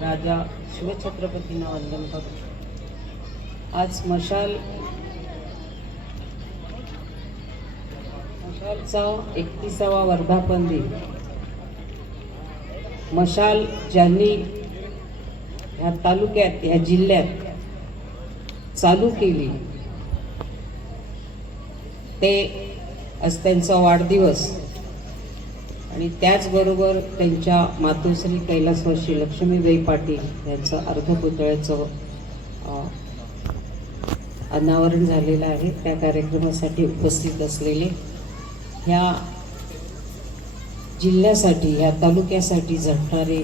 राजा शिवछत्रपतींना वंदन करतो. आज मशाल मशालचा एकतीसावा वर्धापन दिन. मशाल ज्यांनी ह्या तालुक्यात ह्या जिल्ह्यात चालू केली ते आज त्यांचा वाढदिवस आणि त्याचबरोबर त्यांच्या मातोश्री कैलासवाशी लक्ष्मीबाई पाटील यांचं अर्धपुतळ्याचं अनावरण झालेलं आहे. त्या कार्यक्रमासाठी उपस्थित असलेले ह्या जिल्ह्यासाठी ह्या तालुक्यासाठी झटणारे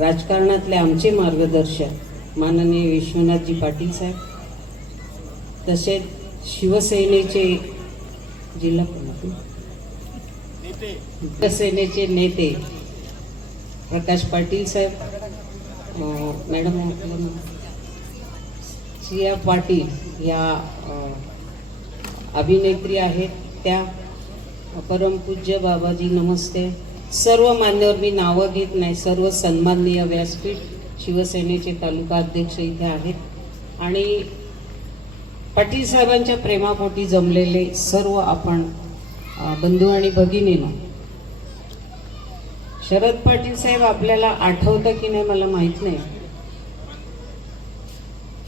राजकारणातले आमचे मार्गदर्शक माननीय विश्वनाथजी पाटील साहेब तसेच शिवसेनेचे जिल्हा प्रमुख शिवसेनेचे नेते. प्रकाश पाटील साहेब मॅडम सिया पाटील या अभिनेत्री आहेत त्या. परमपूज्य बाबाजी नमस्ते. सर्व मान्यवर मी नावं घेत नाही. सर्व सन्माननीय व्यासपीठ शिवसेनेचे तालुका अध्यक्ष इथे आहेत. आणि पाटील साहेबांच्या प्रेमापोटी जमलेले सर्व आपण बंधू आणि भगिनीनं शरद पाटील साहेब आपल्याला आठवतं की नाही मला माहीत नाही.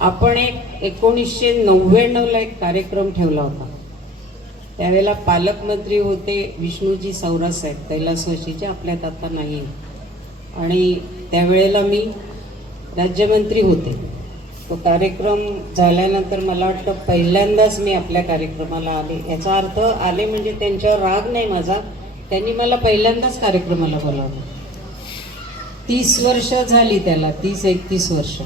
आपण एक एकोणीसशे नव्याण्णवला एक कार्यक्रम ठेवला होता. त्यावेळेला पालकमंत्री होते विष्णूजी साहेब कैलासवासीचे आपल्यात आता नाही. आणि त्यावेळेला मी राज्यमंत्री होते. तो कार्यक्रम झाल्यानंतर मला वाटतं पहिल्यांदाच मी आपल्या कार्यक्रमाला आले. याचा अर्थ आले म्हणजे त्यांच्यावर राग नाही माझा. त्यांनी मला पहिल्यांदाच कार्यक्रमाला बोलावलं. तीस वर्ष झाली त्याला तीस एकतीस वर्ष.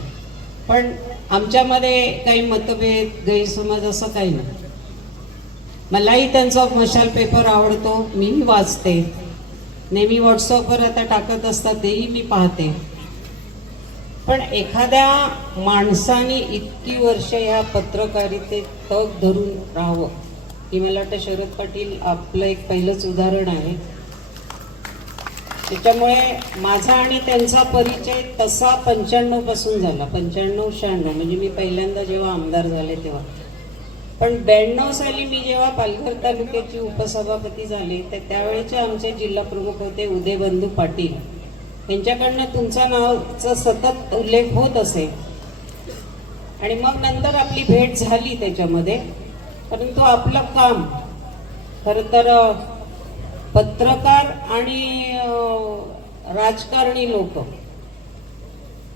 पण आमच्यामध्ये काही मतभेद गैरसमज असं काही नाही. मलाही त्यांचा मशाल पेपर आवडतो मीही वाचते. नेहमी व्हॉट्सअपवर आता टाकत असतात तेही मी पाहते. पण एखाद्या माणसाने इतकी वर्ष ह्या पत्रकारितेत तग धरून राहावं की मला वाटतं शरद पाटील आपलं एक पहिलंच उदाहरण आहे. त्याच्यामुळे माझा आणि त्यांचा परिचय तसा पंच्याण्णवपासून झाला पंच्याण्णव शहाण्णव म्हणजे मी पहिल्यांदा जेव्हा आमदार झाले तेव्हा. पण ब्याण्णव साली मी जेव्हा पालघर तालुक्याची उपसभापती झाले तर त्यावेळेचे आमचे जिल्हा प्रमुख होते उदयबंधू पाटील. यांच्याकडनं तुमच्या नावाचा सतत उल्लेख होत असे. आणि मग नंतर आपली भेट झाली त्याच्यामध्ये. परंतु आपलं काम खरं तर पत्रकार आणि राजकारणी लोक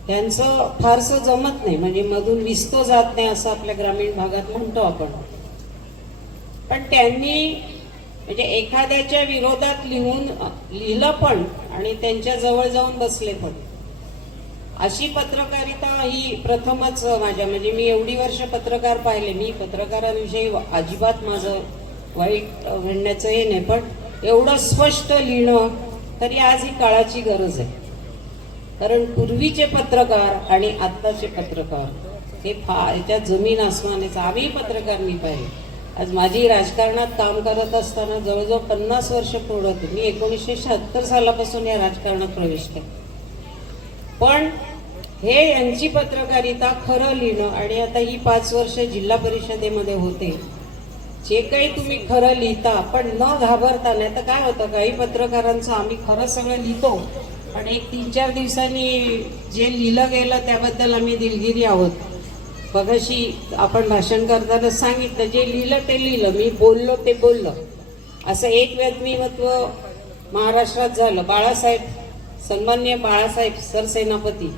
त्यांचं फारसं जमत नाही. म्हणजे मधून विसतो जात नाही असं आपल्या ग्रामीण भागात म्हणतो आपण. पण त्यांनी म्हणजे एखाद्याच्या विरोधात लिहून लिहिलं पण आणि त्यांच्या जवळ जाऊन बसले पण. अशी पत्रकारिता ही प्रथमच माझ्या म्हणजे मी एवढी वर्ष पत्रकार पाहिले. मी पत्रकारांविषयी अजिबात माझं वाईट म्हणण्याचं हे नाही पण एवढं स्पष्ट लिहिणं तरी आज ही काळाची गरज आहे. कारण पूर्वीचे पत्रकार आणि आत्ताचे पत्रकार हे फा याच्यात जमीन आसमानेचा आम्ही पत्रकार मी पाहिले. आज माझी राजकारणात काम करत असताना जवळजवळ पन्नास वर्ष पूर्ण होते. मी एकोणीसशे शहात्तर सालापासून या राजकारणात प्रवेश केला. पण हे यांची पत्रकारिता खरं लिहिणं आणि आता ही पाच वर्ष जिल्हा परिषदेमध्ये होते जे काही तुम्ही खरं लिहिता पण न घाबरता नाही तर काय होतं काही पत्रकारांचं आम्ही खरं सगळं लिहितो आणि एक तीन चार दिवसांनी जे लिहिलं गेलं त्याबद्दल आम्ही दिलगिरी आहोत. मगाशी आपण भाषण करताना सांगितलं जे लिहिलं ते लिहिलं मी बोललो ते बोललं. असं एक व्यक्तिमत्व महाराष्ट्रात झालं. बाळासाहेब सन्मान्य बाळासाहेब सरसेनापती.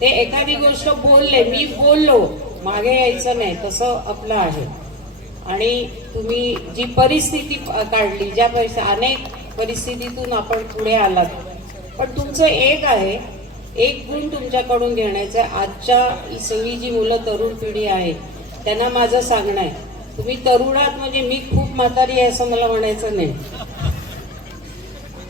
ते एखादी गोष्ट बोलले मी बोललो मागे यायचं नाही तसं आपलं आहे. आणि तुम्ही जी परिस्थिती काढली ज्या परिस्थिती अनेक परिस्थितीतून आपण पुढे आलात. पण तुमचं एक आहे एक गुण तुमच्याकडून घेण्याचं आहे. आजच्या सगळी जी मुलं तरुण पिढी आहे त्यांना माझं सांगणं आहे. तुम्ही तरुणात म्हणजे मी खूप म्हातारी आहे असं मला म्हणायचं नाही.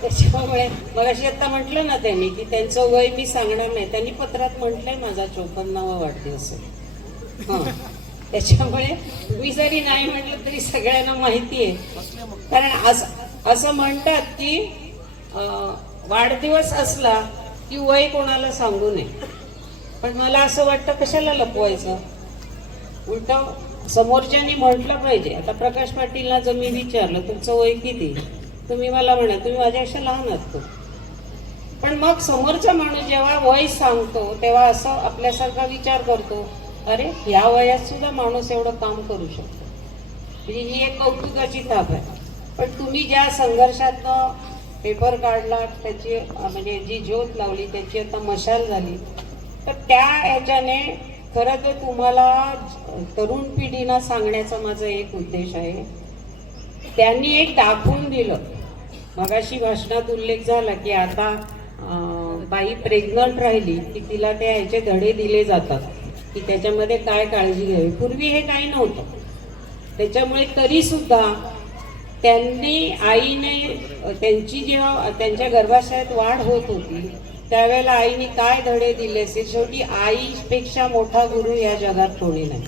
त्याच्यामुळे मग अशी आता म्हटलं ना त्यांनी की त्यांचं वय मी सांगणार नाही. त्यांनी पत्रात म्हटलंय माझा चोपन्नावा वाढदिवस. आहे त्याच्यामुळे मी जरी नाही म्हटलं तरी सगळ्यांना माहिती आहे. कारण असं असं म्हणतात की वाढदिवस असला की वय कोणाला सांगू नये. पण मला असं वाटतं कशाला लपवायचं? उलट समोरच्यानी म्हटलं पाहिजे. आता प्रकाश पाटीलला जर मी विचारलं तुमचं वय किती? तुम्ही मला म्हणा तुम्ही माझ्यापेक्षा लहान असतो पण मग समोरचा माणूस जेव्हा वय सांगतो तेव्हा असं आपल्यासारखा विचार करतो अरे या वयात सुद्धा माणूस एवढं काम करू शकतो. म्हणजे ही एक कौतुकाची थाप आहे. पण तुम्ही ज्या संघर्षातनं पेपर काढला त्याची म्हणजे जी ज्योत लावली त्याची आता मशाल झाली. तर त्या ह्याच्याने खरं तर तुम्हाला तरुण पिढीना सांगण्याचा माझा एक उद्देश आहे. त्यांनी एक दाखवून दिलं. मगाशी भाषणात उल्लेख झाला की आता बाई प्रेग्नंट राहिली की तिला त्या ह्याचे धडे दिले जातात की त्याच्यामध्ये काय काळजी घ्यावी. पूर्वी हे काही नव्हतं. त्याच्यामुळे तरीसुद्धा त्यांनी आईने त्यांची जेव्हा त्यांच्या गर्भाशयात वाढ होत होती त्यावेळेला आईने काय धडे दिले असेल? शेवटी आईपेक्षा मोठा गुरु या जगात कोणी नाही.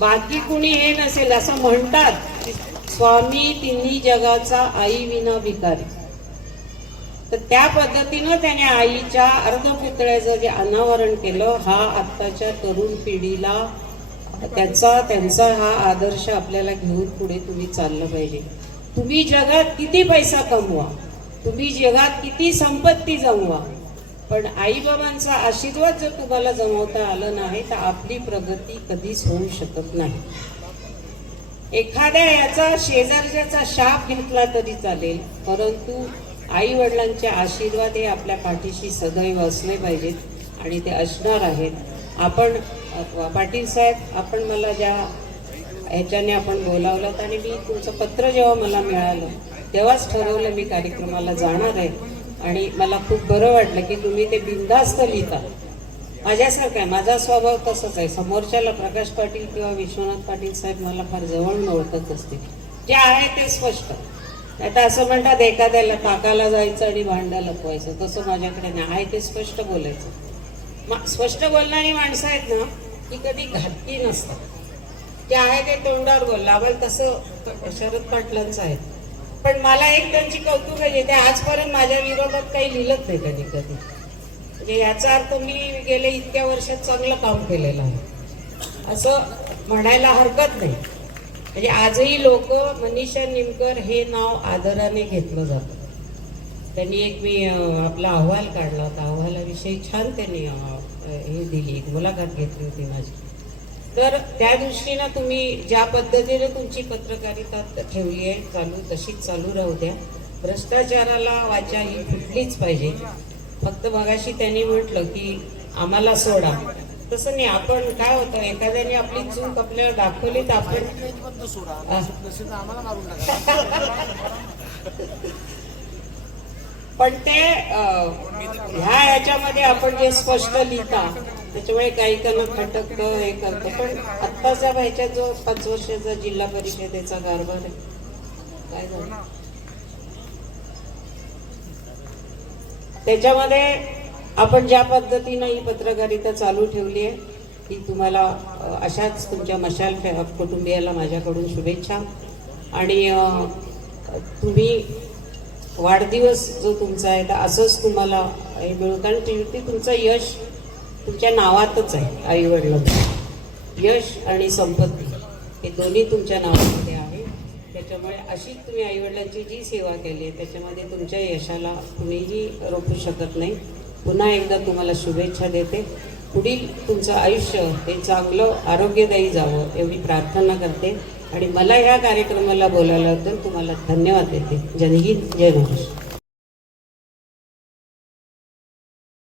बाकी कुणी हे नसेल असं म्हणतात स्वामी तिन्ही जगाचा आई विना भिकारी. तर त्या पद्धतीनं त्याने आईच्या अर्धपुतळ्याचं जे अनावरण केलं हा आत्ताच्या तरुण पिढीला त्याचा त्यांचा हा आदर्श आपल्याला घेऊन पुढे तुम्ही चाललं पाहिजे. तुम्ही जगात किती पैसा कमवा तुम्ही जगात किती संपत्ती जमवा पण आईबाबांचा आशीर्वाद जर तुम्हाला जमवता आलं नाही तर आपली प्रगती कधीच होऊ शकत नाही. एखाद्या याचा शेजारच्याचा शाप घेतला तरी चालेल परंतु आई वडिलांचे आशीर्वाद हे आपल्या पाठीशी सदैव असले पाहिजेत आणि ते असणार आहेत. आपण पाटील साहेब आपण मला ज्या ह्याच्याने आपण बोलावलं आणि मी तुमचं पत्र जेव्हा मला मिळालं तेव्हाच ठरवलं मी कार्यक्रमाला जाणार आहे. आणि मला खूप बरं वाटलं की तुम्ही ते बिनधास्त लिहिता. माझ्यासारखं आहे माझा स्वभाव तसाच आहे. समोरच्याला प्रकाश पाटील किंवा विश्वनाथ पाटील साहेब मला फार जवळून ओळखत असते जे आहे ते स्पष्ट. आता असं म्हणतात एखाद्याला ताकाला जायचं आणि भांडा लपवायचं. तसं माझ्याकडे नाही. आहे ते स्पष्ट बोलायचं. मग स्पष्ट बोलणारी माणसं आहेत ना की कधी घातकी नसतात ते आहे ते तोंडावर बोलला तसं शरद पाटलांचं आहे. पण मला एक त्यांची कौतुक आहे ते आजपर्यंत माझ्या विरोधात काही लिहिलंच नाही कधी कधी. म्हणजे याचा अर्थ मी गेले इतक्या वर्षात चांगलं काम केलेलं आहे. असं म्हणायला हरकत नाही. म्हणजे आजही लोक मनीषा निमकर हे नाव आदराने घेतलं जातं. त्यांनी एक मी आपला अहवाल काढला होता. अहवालाविषयी छान त्यांनी हे दिली मुलाखत घेतली होती माझी तर त्या दृष्टीनं तुम्ही ज्या पद्धतीने तुमची पत्रकारिता ठेवली आहे चालू तशीच चालू राहू द्या भ्रष्टाचाराला वाचा ही फुटलीच पाहिजे फक्त मगाशी त्यांनी म्हटलं की आम्हाला सोडा तसं नाही आपण काय होतं एखाद्याने आपली चूक आपल्याला दाखवली तर आपण पण ते ह्या याच्यामध्ये आपण जे स्पष्ट लिहिता त्याच्यामुळे काही काना खटकतं हे करतं. पण आत्ताच्या ह्याच्यात जो पाच वर्षाचा जिल्हा परिषदेचा कारभार आहे काय झालं? त्याच्यामध्ये आपण ज्या पद्धतीनं ही पत्रकारिता चालू ठेवली आहे ती तुम्हाला अशाच तुमच्या मशाल कुटुंबियाला माझ्याकडून शुभेच्छा. आणि तुम्ही वाढदिवस जो तुमचा आहे तर असंच तुम्हाला हे मिळू. कारण शेवटी तुमचं यश तुमच्या नावातच आहे आई वडिलांचं यश आणि संपत्ती हे दोन्ही तुमच्या नावामध्ये आहे. त्याच्यामुळे अशीच तुम्ही आईवडिलांची जी सेवा केली आहे त्याच्यामध्ये तुमच्या यशाला कुणीही रोखू शकत नाही. पुन्हा एकदा तुम्हाला शुभेच्छा देते. पुढील तुमचं आयुष्य हे चांगलं आरोग्यदायी जावं एवढी प्रार्थना करते. आणि मला ह्या कार्यक्रमाला बोलायला तुम्हाला धन्यवाद देते. जनहित जय महाराष्ट्र.